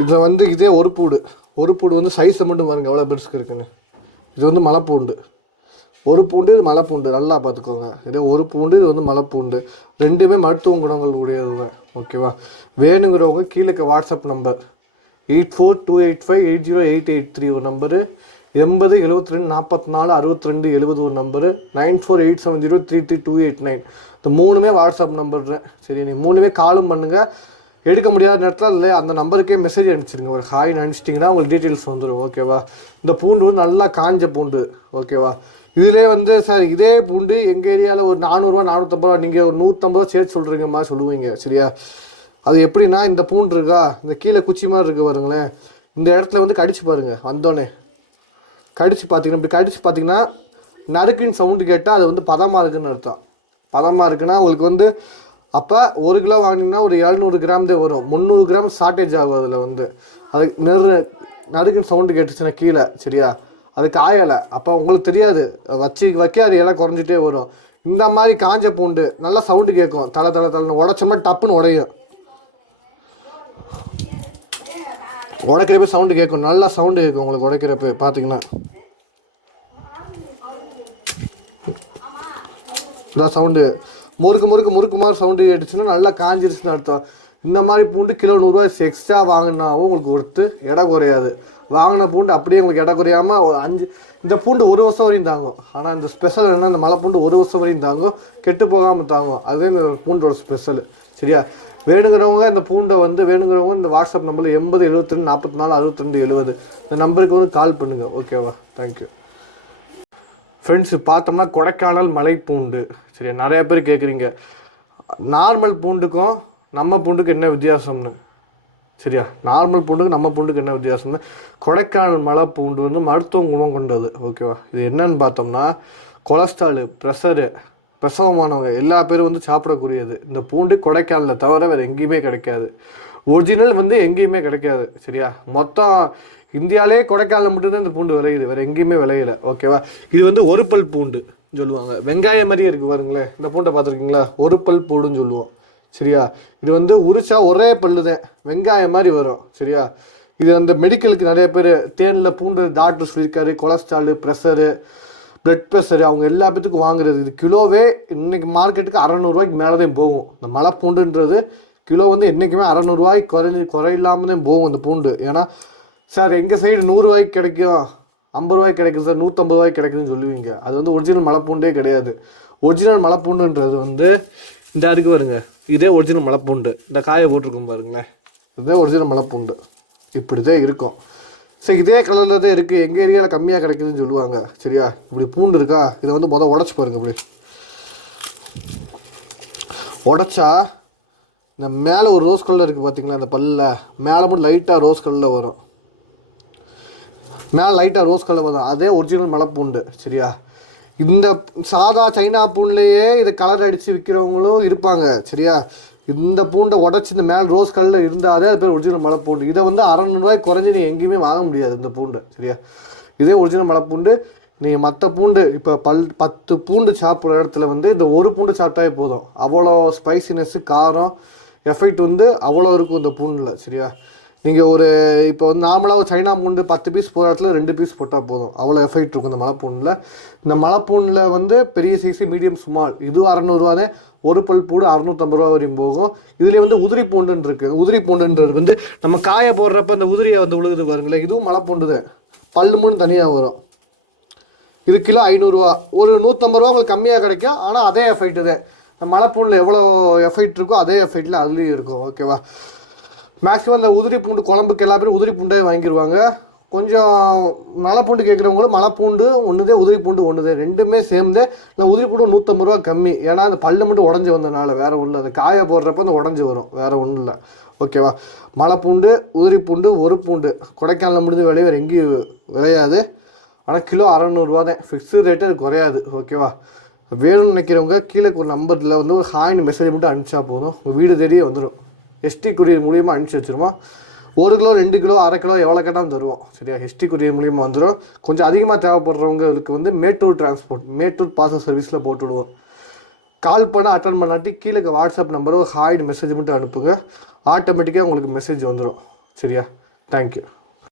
இதில் வந்து இதே ஒரு பூடு வந்து சைஸை மட்டும் பாருங்கள் எவ்வளோ பெருசுக்கு இருக்குன்னு. இது வந்து மலைப்பூண்டு, ஒரு பூண்டு, இது மலைப்பூண்டு, நல்லா பார்த்துக்கோங்க. இதே ஒரு பூண்டு, இது வந்து மலைப்பூண்டு, ரெண்டுமே மருத்துவ குணங்கள் உடையதுங்க. ஓகேவா? வேணுங்கிறவங்க கீழே வாட்ஸ்அப் நம்பர் 8428580883 ஒரு நம்பரு, 8072446270 ஒரு நம்பரு, 9487033289 இந்த மூணுமே வாட்ஸ்அப் நம்பர். சரி, நீ மூணுமே காலும் பண்ணுங்கள். எடுக்க முடியாத நேரத்தில் இல்லை அந்த நம்பருக்கே மெசேஜ் அனுப்பிச்சிருங்க. ஒரு ஹாய்னு அனுப்பிச்சிட்டிங்கன்னா உங்களுக்கு டீட்டெயில்ஸ் வந்துடும். ஓகேவா? இந்த பூண்டு வந்து நல்லா காஞ்ச பூண்டு. ஓகேவா? இதிலே வந்து சார் இதே பூண்டு எங்கள் ஏரியாவில் ஒரு 400 450 நீங்கள் ஒரு 150 சேர்த்து சொல்கிறீங்க மாதிரி சொல்லுவீங்க. சரியா? அது எப்படின்னா, இந்த பூண்டு இருக்கா, இந்த கீழே குச்சி மாதிரி இருக்குது பாருங்களேன், இந்த இடத்துல வந்து கடிச்சு பாருங்கள். வந்தோடனே கடிச்சு பார்த்தீங்கன்னா, இப்படி கடிச்சு பார்த்தீங்கன்னா நறுக்குன்னு சவுண்டு கேட்டால் அது வந்து பதமாக இருக்குதுன்னு அர்த்தம். பதமாக இருக்குன்னா உங்களுக்கு வந்து அப்போ 1 கிலோ வாங்கினீங்கன்னா ஒரு 700 கிராம் தான் வரும். 300 கிராம் ஷார்ட்டேஜ் ஆகும். அதில் வந்து அது நறுக்குன்னு சவுண்டு கேட்டுச்சுன்னா கீழே, சரியா, அது காயலை. அப்போ உங்களுக்கு தெரியாது, வைக்க அது எல்லாம் குறைஞ்சிட்டே வரும். இந்த மாதிரி காஞ்ச பூண்டு நல்லா சவுண்டு கேட்கும். தலைன்னு உடைச்சோம்னா டப்புன்னு உடையும். உடைக்கிறப்ப சவுண்டு கேட்கும், நல்லா சவுண்டு கேட்கும் உங்களுக்கு உடைக்கிறப்ப. பார்த்தீங்கன்னா இதான் சவுண்டு, முறுக்கு மாதிரி சவுண்டு கேட்டுச்சுன்னா நல்லா காஞ்சிருச்சுன்னு அர்த்தம். இந்த மாதிரி பூண்டு கிலோ 100 ரூபா எக்ஸ்ட்ரா வாங்கினாவும் உங்களுக்கு ஒருத்து எடை குறையாது. வாங்கின பூண்டு அப்படியே உங்களுக்கு எடை குறையாமல் ஒரு 5 இந்த பூண்டு 1 வருஷம் வரையும் தாங்கும். ஆனால் இந்த ஸ்பெஷல் என்ன, இந்த மலை பூண்டு 1 வருஷம் வரையும் தாங்கும், கெட்டு போகாமல் தாங்கும். அதுவே இந்த பூண்டோட ஸ்பெஷல். சரியா? வேணுங்கிறவங்க இந்த பூண்டை வந்து வேணுங்கிறவங்க இந்த வாட்ஸ்அப் நம்பரில் 8072446270 இந்த நம்பருக்கு வந்து கால் பண்ணுங்கள். ஓகேவா? Thank you friends. பார்த்தோம்னா கொடைக்கானல் மலை பூண்டு. சரியா? நிறைய பேர் கேட்குறீங்க நார்மல் பூண்டுக்கும் நம்ம பூண்டுக்கு என்ன வித்தியாசம்னு. சரியா? நார்மல் பூண்டுக்கு நம்ம பூண்டுக்கு என்ன வித்தியாசம்னு. கொடைக்கானல் மலை பூண்டு வந்து மருத்துவ குணம் கொண்டது. ஓகேவா? இது என்னன்னு பார்த்தோம்னா, கொலஸ்ட்ராலு, ப்ரெஷரு, பிரசவமானவங்க எல்லா பேரும் வந்து சாப்பிடக்கூடியது. இந்த பூண்டு கொடைக்கானலில் தவிர வேறு எங்கேயுமே கிடைக்காது. ஒரிஜினல் வந்து எங்கேயுமே கிடைக்காது. சரியா? மொத்தம் இந்தியாவிலே கொடைக்கானல் மட்டும்தான் இந்த பூண்டு விளையுது, வேறு எங்கேயுமே விளையலை. ஓகேவா? இது வந்து ஒரு பல் பூண்டு சொல்லுவாங்க. வெங்காயம் மாதிரியே இருக்குது பாருங்களேன். இந்த பூண்டை பார்த்துருக்கீங்களா? ஒரு பல் பூண்டுன்னு சொல்லுவோம். சரியா? இது வந்து உரிச்சா ஒரே பல்லு தான், வெங்காயம் மாதிரி வரும். சரியா? இது அந்த மெடிக்கலுக்கு நிறைய பேர் தேனில் பூண்டு டாக்டர் சொல்லியிருக்காரு. கொலஸ்ட்ராலு, ப்ரெஷரு, பிளட் ப்ரெஷரு அவங்க எல்லா பேத்துக்கும் வாங்குறது. இது கிலோவே இன்றைக்கி மார்க்கெட்டுக்கு 600 ரூபாய்க்கு மேலே தான் போகும். இந்த மலை பூண்டுன்றது கிலோ வந்து என்றைக்குமே 600 ரூபாய்க்கு குறையில்லாமல் தான் போகும் இந்த பூண்டு. ஏன்னா சார் எங்கள் சைடு 100 ரூபாய்க்கு கிடைக்கும், 50 ரூபாய்க்கு கிடைக்குது சார், 150 ரூபாய்க்கு கிடைக்குதுன்னு சொல்லுவீங்க. அது வந்து ஒரிஜினல் மலைப்பூண்டே கிடையாது. ஒரிஜினல் மலைப்பூண்டுன்றது வந்து இந்த அதுக்கு வருங்க, இதே ஒரிஜினல் மலைப்பூண்டு. இந்த காயை போட்டிருக்கோம் பாருங்களேன், இதே ஒரிஜினல் மலைப்பூண்டு. இப்படி தான் இருக்கும். சரி, இதே கலரில் தான் இருக்குது. எங்கள் ஏரியாவில் கம்மியாக கிடைக்குதுன்னு சொல்லுவாங்க. சரியா? இப்படி பூண்டு இருக்கா, இதை வந்து உடச்சி பாருங்கள். இப்படி உடச்சா இந்த மேலே ஒரு ரோஸ் கலரில் இருக்குது பார்த்தீங்களா, இந்த பல்லில் மேலே மட்டும் லைட்டாக ரோஸ் கலரில் வரும். மேலே லைட்டாக ரோஸ் கலர் வரும். அதே ஒரிஜினல் மலைப்பூண்டு. சரியா? இந்த சாதா சைனா பூண்டுலேயே இதை கலர் அடித்து விற்கிறவங்களும் இருப்பாங்க. சரியா? இந்த பூண்டை உடச்சி இந்த மேலே ரோஸ் கலரில் இருந்தாலே அது பேர் ஒரிஜினல் மலைப்பூண்டு. இதை வந்து 600 ரூபாய்க்கு குறைஞ்சி நீங்கள் எங்கேயுமே வாங்க முடியாது இந்த பூண்டு. சரியா? இதே ஒரிஜினல் மலைப்பூண்டு. நீங்கள் மற்ற பூண்டு இப்போ 10 பூண்டு சாப்பிட்ற இடத்துல வந்து இந்த ஒரு பூண்டு சாப்பிட்டாவே போதும். அவ்வளோ ஸ்பைசினஸ்ஸு, காரம், எஃபெக்ட் வந்து அவ்வளோ இருக்கும் இந்த பூண்டில். சரியா? நீங்கள் ஒரு இப்போ வந்து நார்மலாக ஒரு சைனா பூண்டு 10 பீஸ் போகிற இடத்துல 2 பீஸ் போட்டால் போதும், அவ்வளோ எஃபெக்ட் இருக்கும் இந்த மலைப்பூண்டில். இந்த மலைப்பூண்டில் வந்து பெரிய சைஸு, மீடியம், ஸ்மால், இதுவும் 600 ரூபா தான். ஒரு பல் பூண்டு 650 ரூபா வரையும் போகும். இதுலேயே வந்து உதிரி பூண்டுன்னு இருக்குது. உதிரி பூண்டுன்றது வந்து நம்ம காய போடுறப்ப இந்த உதிரியை வந்து உழுகுது பாருங்களேன், இதுவும் மலைப்பூண்டு தான். பல்லு மூணு தனியாக வரும். இது கிலோ 500 ரூபா. ஒரு 150 ரூபா உங்களுக்கு கம்மியாக கிடைக்கும். ஆனால் அதே எஃபெக்ட் தான். இந்த மலைப்பூண்டில் எவ்வளோ எஃபெக்ட் இருக்கோ அதே எஃபெக்டில் அதுலேயும் இருக்கும். ஓகேவா? மேக்ஸிமம் இந்த உதிரி பூண்டு குழம்புக்கு எல்லா பேரும் உதிரி பூண்டே வாங்கிடுவாங்க. கொஞ்சம் மலைப்பூண்டு கேட்குறவங்களும் மலைப்பூண்டு ஒன்றுதே, உதிரி பூண்டு ஒன்றுதே, ரெண்டுமே சேர்ந்து. இந்த உதிரி பூண்டு 150 ரூபா கம்மி. ஏன்னா அந்த பல்லு மட்டும் உடஞ்சி வந்தனால, வேறு ஒன்றும் இல்லை. அந்த காய போடுறப்ப அந்த உடஞ்சி வரும், வேறு ஒன்றும் இல்லை. ஓகேவா? மலைப்பூண்டு, உதிரி பூண்டு, ஒரு பூண்டு கொடைக்கானலில் முடிஞ்ச விலையை வேறு எங்கேயும் விளையாது. ஆனால் கிலோ 600 ரூபா தான், ஃபிக்ஸ்டு ரேட்டு, அது குறையாது. ஓகேவா? வேணும்னு நினைக்கிறவங்க கீழே ஒரு நம்பரில் வந்து ஒரு ஹாய்னு மெசேஜ் மட்டும் அனுப்பிச்சா போதும், உங்கள் வீடு தேடியே வந்துடும். எஸ்டி கொரியர் மூலியமாக அனுப்பிச்சி வச்சுருவோம். 1 கிலோ, 2 கிலோ, அரை கிலோ எவ்வளோ கேட்டாலும் தருவோம். சரியா? எஸ்டி கொரியர் மூலியமாக வந்துடும். கொஞ்சம் அதிகமாக தேவைப்படுறவங்களுக்கு வந்து மேட்டூர் டிரான்ஸ்போர்ட், மேட்டூர் பார்சல் சர்வீஸில் போட்டு விடுவோம். கால் பண்ண அட்டன் பண்ணாட்டி கீழே வாட்ஸ்அப் நம்பரோ ஹாய்னு மெசேஜ் மட்டும் அனுப்புங்க, ஆட்டோமேட்டிக்காக உங்களுக்கு மெசேஜ் வந்துடும். சரியா? தேங்க்யூ.